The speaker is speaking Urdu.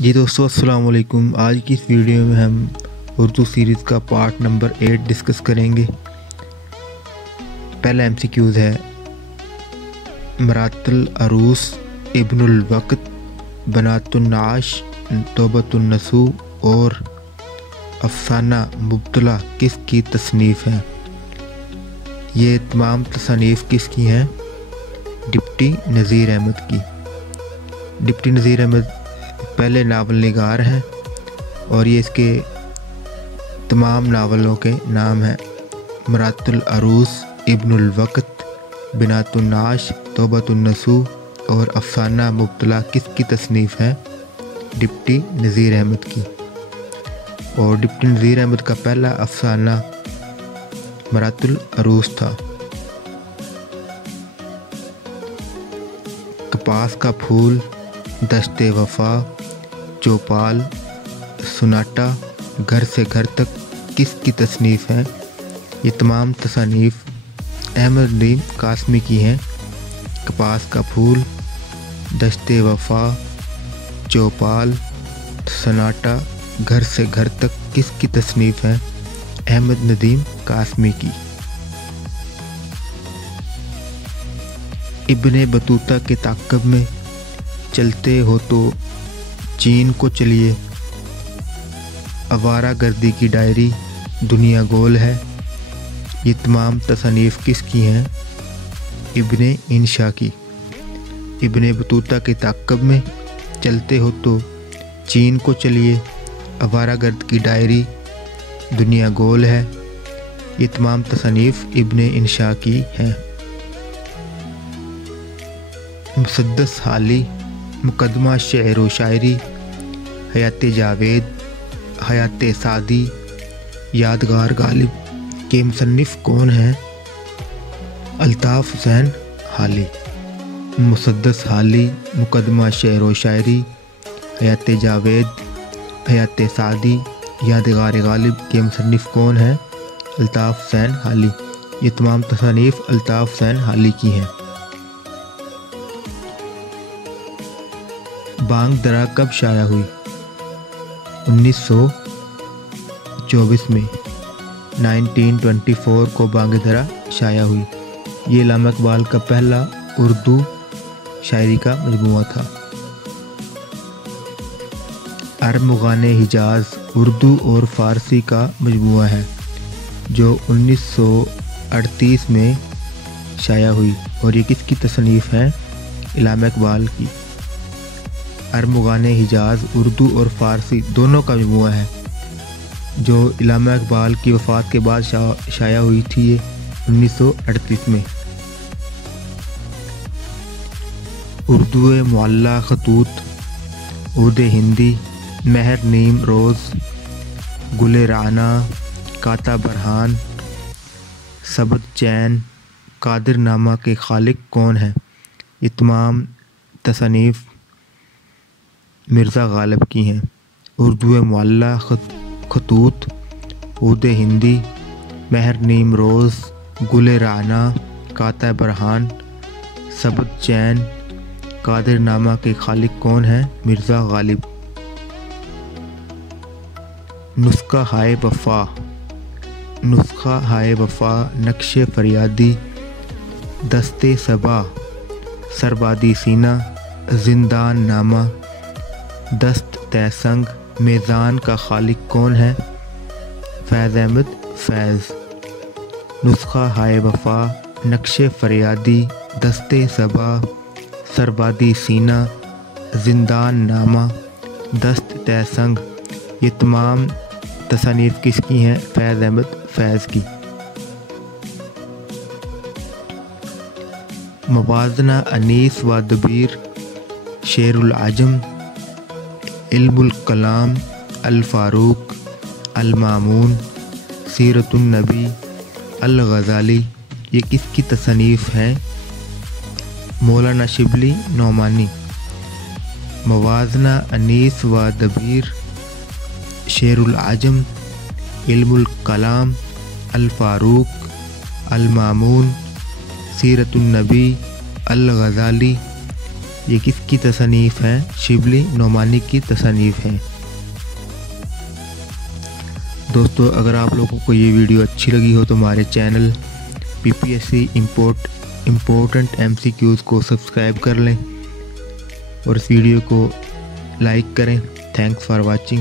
جی دوستو السلام علیکم۔ آج کی اس ویڈیو میں ہم اردو سیریز کا پارٹ نمبر 8 ڈسکس کریں گے۔ پہلا MCQز ہے مرات العروس، ابن الوقت، بنات النعاش، توبۃ النسو اور افسانہ مبتلا کس کی تصنیف ہیں؟ یہ تمام تصانیف کس کی ہیں؟ ڈپٹی نذیر احمد کی۔ ڈپٹی نذیر احمد پہلے ناول نگار ہیں اور یہ اس کے تمام ناولوں کے نام ہیں: مرات العروس، ابن الوقت، بنات النعاش، توبۃ النسو اور افسانہ مبتلا کس کی تصنیف ہے؟ ڈپٹی نذیر احمد کی۔ اور ڈپٹی نذیر احمد کا پہلا افسانہ مرات العروس تھا۔ کپاس کا پھول، دشت وفا، چوپال، سناٹا، گھر سے گھر تک کس کی تصنیف ہے؟ یہ تمام تصانیف احمد ندیم قاسمی کی ہیں۔ کپاس کا پھول، دشت وفا، چوپال، سناٹا، گھر سے گھر تک کس کی تصنیف ہے؟ احمد ندیم قاسمی کی۔ ابن بطوطہ کے تعاقب میں چلتے ہو تو چین کو چلیے، آوارہ گردی کی ڈائری، دنیا گول ہے۔ یہ تمام تصانیف کس کی ہیں؟ ابن انشا کی۔ ابن بطوطہ کے تعاقب میں چلتے ہو تو چین کو چلیے، آوارہ گرد کی ڈائری، دنیا گول ہے۔ یہ تمام تصانیف ابن انشا کی ہیں۔ مسدس حالی، مقدمہ شعر و شاعری، حیات جاوید، حیات سعدی، یادگار غالب کے مصنف کون ہیں؟ الطاف حسین حالی۔ مسدس حالی، مقدمہ شعر و شاعری، حیات جاوید، حیات سعدی، یادگار غالب کے مصنف کون ہیں؟ الطاف حسین حالی۔ یہ تمام تصانیف الطاف حسین حالی کی ہیں۔ بانگ درا کب شائع ہوئی؟ 1924 میں 1924 کو بانگ درا شائع ہوئی۔ یہ علامہ اقبال کا پہلا اردو شاعری کا مجموعہ تھا۔ ارمغان حجاز اردو اور فارسی کا مجموعہ ہے جو 1938 میں شائع ہوئی اور یہ کس کی تصنیف ہے؟ علامہ اقبال کی۔ ارمغان حجاز اردو اور فارسی دونوں کا مجموعہ ہے جو علامہ اقبال کی وفات کے بعد شائع ہوئی تھی، یہ 1938 میں۔ اردو معلی خطوط، عود ہندی، مہر نیم روز، گل رعنا، کاتا برہان، سبت چین، قادر نامہ کے خالق کون ہیں؟ یہ تمام تصانیف مرزا غالب کی ہیں۔ اردو معلی خطوط، عود ہندی، مہر نیم روز، گل رعنا، کاتا برہان، سبت چین، قادر نامہ کے خالق کون ہیں؟ مرزا غالب۔ نسخہ ہائے وفا، نسخہ ہائے وفا، نقش فریادی، دست صبا، سربادی سینہ، زندان نامہ، دست تیسنگ، میزان کا خالق کون ہے؟ فیض احمد فیض۔ نسخہ ہائے وفا، نقش فریادی، دست صبا، سربادی سینہ، زندان نامہ، دست تیسنگ، یہ تمام تصانیف کس کی ہیں؟ فیض احمد فیض کی۔ موازنہ انیس و دبیر، شعر العجم، علم الکلام، الفاروق، المامون، سیرت النبی، الغزالی، یہ کس کی تصنیف ہیں؟ مولانا شبلی نعمانی۔ موازنہ انیس و دبیر، شعر العجم، علم الکلام، الفاروق، المامون، سیرت النبی، الغزالی، یہ کس کی تصانیف ہیں؟ شبلی نعمانی کی تصانیف ہیں۔ دوستو اگر آپ لوگوں کو یہ ویڈیو اچھی لگی ہو تو ہمارے چینل PPSC امپورٹنٹ MCQs کو سبسکرائب کر لیں اور اس ویڈیو کو لائک کریں۔ Thanks for watching.